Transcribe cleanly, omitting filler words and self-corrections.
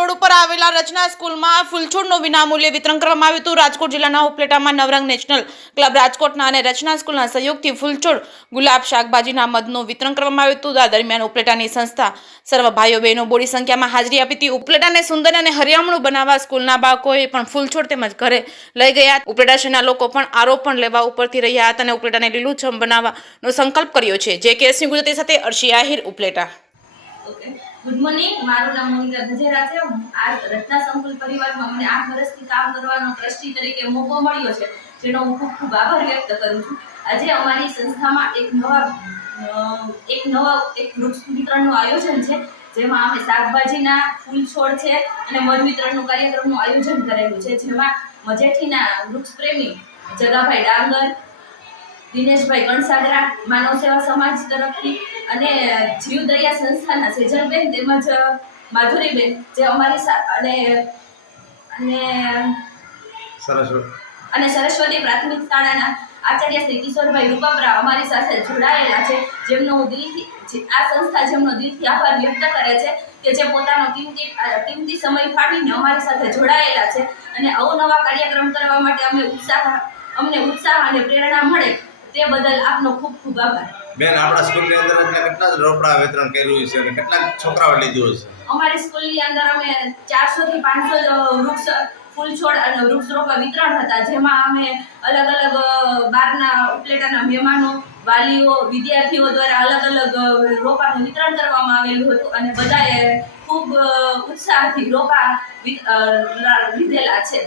Road ઉપર આવેલા રચના સ્કૂલમાં ફૂલછોડનું વિનામૂલ્યે વિતરણ કરવામાં આવ્યું હતું। રાજકોટ જિલ્લાના ઉપલેટામાં નવરંગ નેશનલ ક્લબ રાજકોટના અને રચના સ્કૂલના સહયોગથી ફૂલછોડ, ગુલાબ, શાકભાજીના મધનું વિતરણ કરવામાં આવ્યું હતું। આ દરમિયાન ઉપલેટાની સંસ્થા સર્વ ભાઈઓ બહેનો બોડી સંખ્યામાં હાજરી આપી હતી। ઉપલેટાને સુંદર અને હરિયામણું બનાવવા સ્કૂલના બાળકોએ પણ ફૂલછોડ તેમજ ઘરે લઈ ગયા। ઉપલેટા શહેરના લોકો પણ આરોપણ લેવા ઉપરથી રહ્યા હતા અને ઉપલેટાને લીલુંછમ બનાવવાનો સંકલ્પ કર્યો છે। જે કે એસની ગુજરાતી સાથે અર્શી આહિર, ઉપલેટા। ગુડ મોર્નિંગ, મારું નામ મોનિકા ગજેરા છે। આ રત્ના સંકુલ પરિવારમાં મને 8 વર્ષથી કામ કરવાનો ટ્રસ્ટી તરીકે મોકો મળ્યો છે, જેનો હું ખૂબ ખૂબ આભાર વ્યક્ત કરું છું। આજે અમારી સંસ્થામાં એક વૃક્ષ વિતરણનું આયોજન છે, જેમાં અમે શાકભાજીના ફૂલ છોડ છે અને મધ વિતરણનું કાર્યક્રમનું આયોજન કરેલું છે, જેમાં મજેઠીના વૃક્ષ પ્રેમી જગાભાઈ ડાંગર, દિનેશભાઈ કણસાગરા, માનવ સેવા સમાજ તરફથી અને જીવદયા સંસ્થાના સેજલબેન તેમજ માધુરીબેન, જે અમારી અને સરસ્વતી પ્રાથમિક શાળાના આચાર્ય શ્રી કિશોરભાઈ રૂપાપરા અમારી સાથે જોડાયેલા છે, જેમનો હું દિલથી આ સંસ્થા જેમનો દિલથી આભાર વ્યક્ત કરે છે કે જે પોતાનો કિંમતી સમય ફાળવીને અમારી સાથે જોડાયેલા છે અને અવનવા કાર્યક્રમ કરવા માટે અમને ઉત્સાહ અને પ્રેરણા મળે તે બદલ આપનો ખૂબ ખૂબ આભાર। બેન, આપણા સ્કૂલની અંદર કેટલા રોપડા વિતરણ કર્યું છે અને કેટલા છોકરાઓ લીધું છે? અમારી સ્કૂલની અંદર અમે 400 થી 500 વૃક્ષ, ફૂલ છોડ અને વૃક્ષ રોપા વિતરણ હતા, જેમાં અમે અલગ અલગ બહારના ઉપલેટાના મહેમાનો, વાલીઓ, વિદ્યાર્થીઓ દ્વારા અલગ અલગ રોપાનું વિતરણ કરવામાં આવેલું હતું અને બધાએ ખૂબ ઉત્સાહથી રોપા લીધેલા છે।